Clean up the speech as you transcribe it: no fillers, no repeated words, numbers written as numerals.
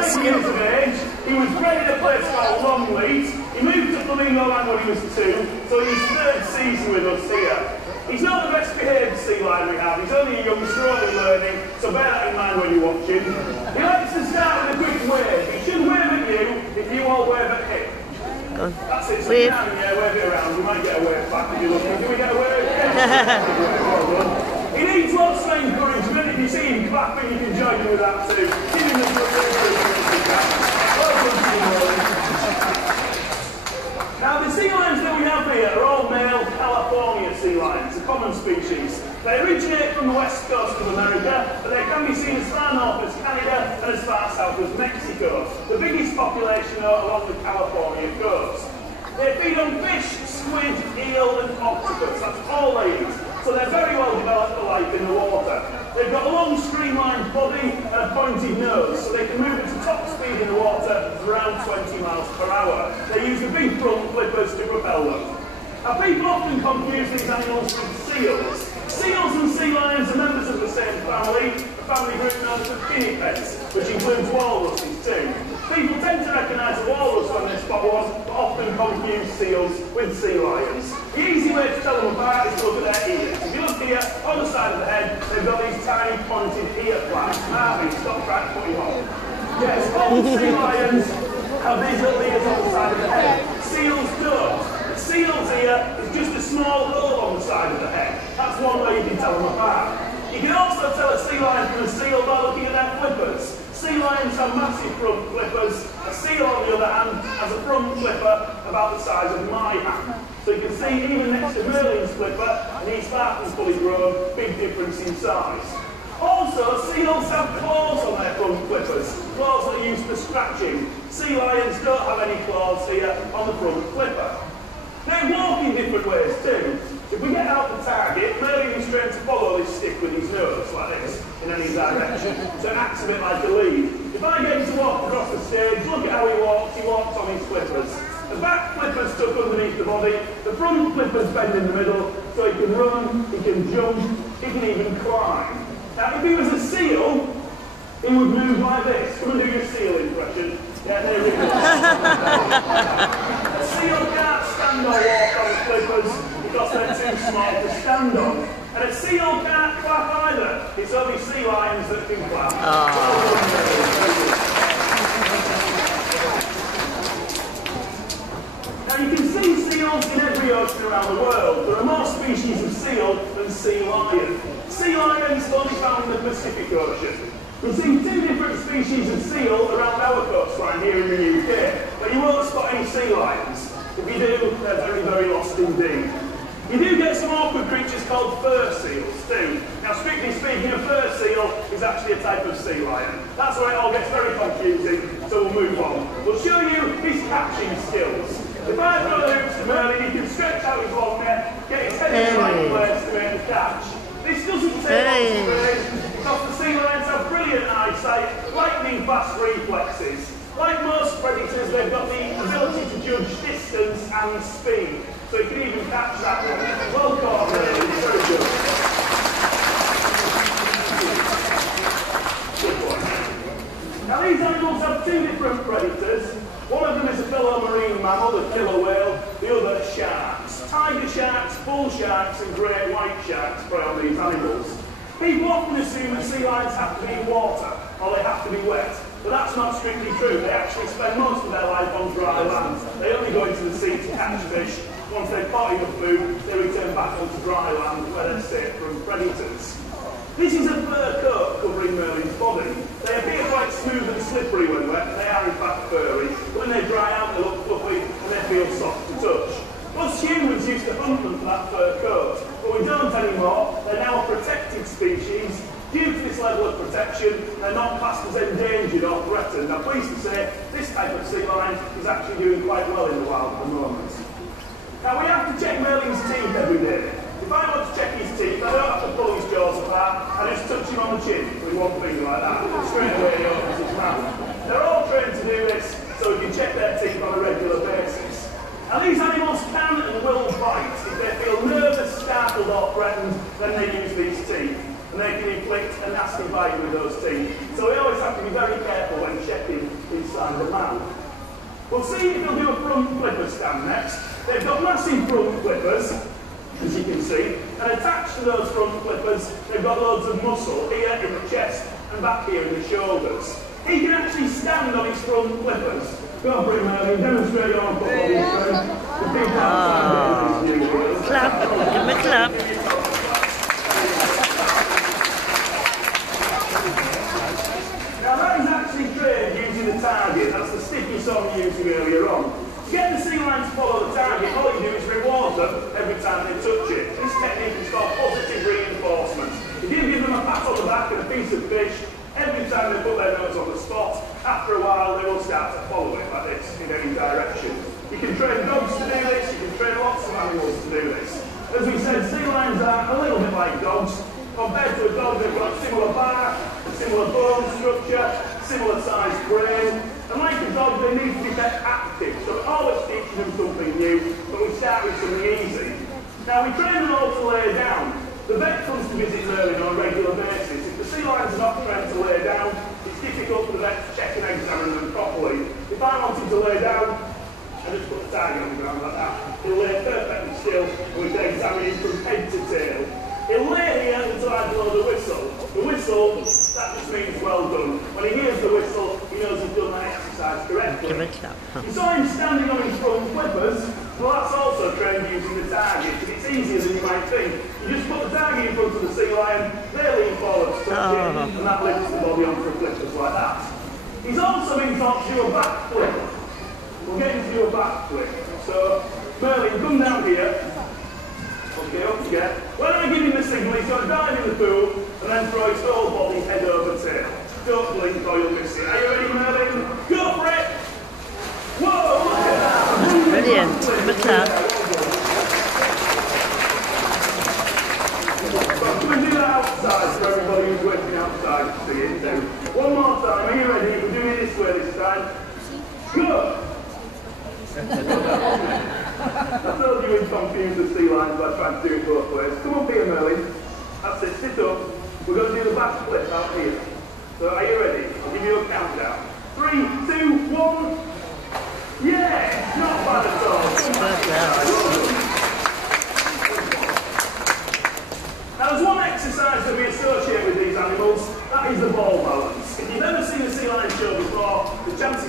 ask him. He was bred in a place called Longleat. He moved to Flamingoland when he was 2, so he's 3rd season with us here. He's not the best behaved sea lion we have. He's only a youngster, only learning, so bear that in mind when you're watching. He likes to start with a quick wave. He should wave at you if you all wave at him. That's it, so wave. Down in the air, wave it around. You might get a wave back if you're looking. Can we get a wave? Well done. He needs lots of encouragement. If you see him clapping, you can join him with that too. Give him the good well done to you, Merlin. Now, the sea lions that we have here are all male California sea lions, a common species. They originate from the west coast of America, but they can be seen as far north as Canada and as far south as Mexico. The biggest population are along the California coast. They feed on fish, squid, eel and octopus, that's all they eat. So they're very well developed for life in the water. They've got a long streamlined body and a pointed nose, so they can move at top speed in the water around 20 miles per hour. They use the big front flippers to propel them. Now, people often confuse these animals with seals. Seals and sea lions are members of the same family, a family group known as the pinnipeds, which includes walruses too. People tend to recognise a walrus when they spot one, but often confuse seals with sea lions. The easy way to tell them apart is to look at their ears. If you look here, on the side of the head, they've got these tiny pointed ear flaps. Marvin, stop trying to put him on. Yes, all sea lions have these little ears on the side of the head. Seals don't. The seal's ear is just a small hole on the side of the head. That's one way you can tell them apart. You can also tell a sea lion from a seal by looking at their flippers. Sea lions have massive front flippers. A seal, on the other hand, has a front flipper about the size of my hand. So you can see, even next to Merlin's flipper, and he's far from fully grown, big difference in size. Also, seals have claws on their front flippers, claws that are used for scratching. Sea lions don't have any claws here on the front flipper. They walk in different ways too. If we get out the target, Merlin is trained to follow this stick with his nose, like this, in any direction. So it acts a bit like a lead. If I get him to walk across the stage, look at how he walks on his flippers. The back flipper's tuck underneath the body, the front flipper's bend in the middle, so he can run, he can jump, he can even climb. Now, if he was a seal, he would move like this. Come and do your seal impression. Yeah, there we go. A seal can't stand or walk on the flippers because they're too small to stand on. And a seal can't clap either. It's only sea lions that can clap. Now you can see seals in every ocean around the world. There are more species of seal than sea lion. Sea lions are only found in the Pacific Ocean. You'll see 2 different species of seal around our coastline here in the UK, but you won't spot any sea lions. If you do, they're very, very lost indeed. You do get some awkward creatures called fur seals too. Now, strictly speaking, a fur seal is actually a type of sea lion. That's where it all gets very confusing, so we'll move on. We'll show you his catching skills. If I throw the hoops to Merlin, he can stretch out his long neck, get his head in the right place to make the catch. This doesn't take lots of training, because the sea lions have brilliant eyesight, lightning fast reflexes. Like most predators, they've got the ability to judge distance and speed. So you can even catch that one. Well caught, really. Very good. Good one. Now these animals have 2 different predators. One of them is a fellow marine mammal, the killer whale. The other, sharks. Tiger sharks, bull sharks and great white sharks prey on these animals. People often assume that sea lions have to be in water, or they have to be wet. But that's not strictly true. They actually spend most of their life on dry land. They only go into the sea to catch fish. Once they've caught enough food, they return back onto dry land where they're safe from predators. This is a fur coat covering Merlin's body. They appear quite smooth and slippery when wet. They are in fact furry. When they dry out, they look fluffy and they feel soft to touch. Us humans used to hunt them for that fur coat, but we don't anymore. They're now a protected species. Due to this level of protection, they're not classed as endangered or threatened. I'm pleased to say this type of sea lion is actually doing quite well in the wild at the moment. Now we have to check Merlin's teeth every day. If I want to check his teeth, I don't have to pull his jaws apart. I just touch him on the chin with one finger like that. Straight away he opens his mouth. They're all trained to do this, so we can check their teeth on a regular basis. Now these animals can and will bite. If they feel nervous, startled or threatened, then they use these teeth. And they can inflict a nasty bite with those teeth. So we always have to be very careful when checking inside the mouth. We'll see if they'll do a front flipper stand next. They've got massive front flippers, as you can see, and attached to those front flippers, they've got loads of muscle here in the chest and back here in the shoulders. He can actually stand on his front flippers. Go for it, Merlin, demonstrate your own football. Clap, give me a clap. Now that is actually trained using the target. That's the stick you saw me using earlier on. To get the sea lion to follow the target, all you do is reward them every time they touch it. This technique is called positive reinforcement. If you give them a pat on the back and a piece of fish, every time they put their nose on the spot, after a while they will start to follow it like this in any direction. You can train dogs to do this, you can train lots of animals to do this. As we said, sea lions are a little bit like dogs. Compared to a dog, they've got similar bark, similar bone structure, similar sized brain. And like a dog, they need to be kept active, so we're always teaching them something new, but we start with something easy. Now we train them all to lay down. The vet comes to visit Merlin on a regular basis. If the sea lions are not trained to lay down, it's difficult for the vet to check and examine them properly. If I want him to lay down, I just put the target on the ground like that. He'll lay perfectly still, and we can examine him from head to tail. He'll lay here until I blow the whistle. The whistle, that just means well done. When he hears the whistle, he knows he's done that exercise correctly. You saw him standing on his front flippers. Well, that's also trained using the target, and it's easier than you might think. You just put the target in front of the sea lion, they lean forward to touch it, and that lifts the body onto the flippers like that. He's also been taught to do a back flip. We'll get him to do a back flip. So, Merlin, come down here. Okay, up you get. When I give him the signal, he's going to dive in the pool and then throw his whole body head over tail. Don't blink or you'll miss it. Are you ready, Merlin? Go for it! Whoa, look at that! Brilliant. Give me a clap. So can we do that outside for everybody who's working outside to see it too? One more time. Are you ready? We're doing it this way this time. Go! I told you we'd confuse the sea lions by trying to do it both ways. Come up here, Merlin. That's it, sit up. We're going to do the back flip out here. So are you ready? I'll give you a countdown. 3, 2, 1.